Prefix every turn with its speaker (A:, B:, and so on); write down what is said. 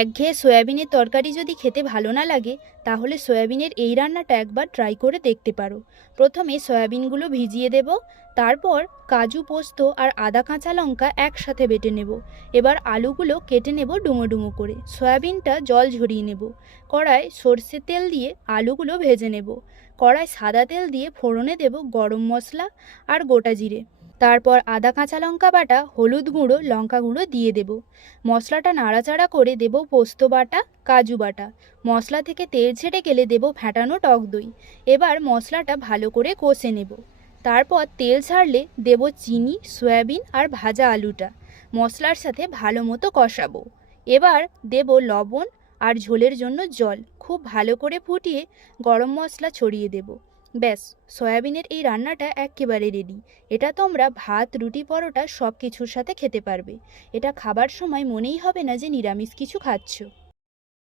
A: একঘেয়ে সয়াবিনের তরকারি যদি খেতে ভালো না লাগে, তাহলে সয়াবিনের এই রান্নাটা একবার ট্রাই করে দেখতে পারো। প্রথমে সয়াবিনগুলো ভিজিয়ে দেব, তারপর কাজু পোস্ত আর আদা কাঁচা লঙ্কা একসাথে বেটে নেব। এবার আলুগুলো কেটে নেব ডুমো ডুমো করে। সয়াবিনটা জল ঝরিয়ে নেব। কড়ায় সর্ষের তেল দিয়ে আলুগুলো ভেজে নেব। কড়ায় সাদা তেল দিয়ে ফোড়নে দেব গরম মশলা আর গোটা জিরে। তারপর আদা, কাঁচা লঙ্কা বাটা, হলুদ গুঁড়ো, লঙ্কা গুঁড়ো দিয়ে দেব। মশলাটা নাড়াচাড়া করে দেব পোস্ত বাটা, কাজু বাটা। মশলা থেকে তেল ছেড়ে গেলে দেব ফ্যাটানো টক দই। এবার মশলাটা ভালো করে কষে নেব। তারপর তেল ছাড়লে দেব চিনি, সয়াবিন আর ভাজা আলুটা। মশলার সাথে ভালো মতো কষাবো। এবার দেব লবণ আর ঝোলের জন্য জল। খুব ভালো করে ফুটিয়ে গরম মশলা ছড়িয়ে দেব। ব্যাস, সয়াবিনের এই রান্নাটা একেবারে রেডি এটা তোমরা ভাত, রুটি, পরোটা সব কিছুর সাথে খেতে পারবে। এটা খাবার সময় মনেই হবে না যে নিরামিষ কিছু খাচ্ছ।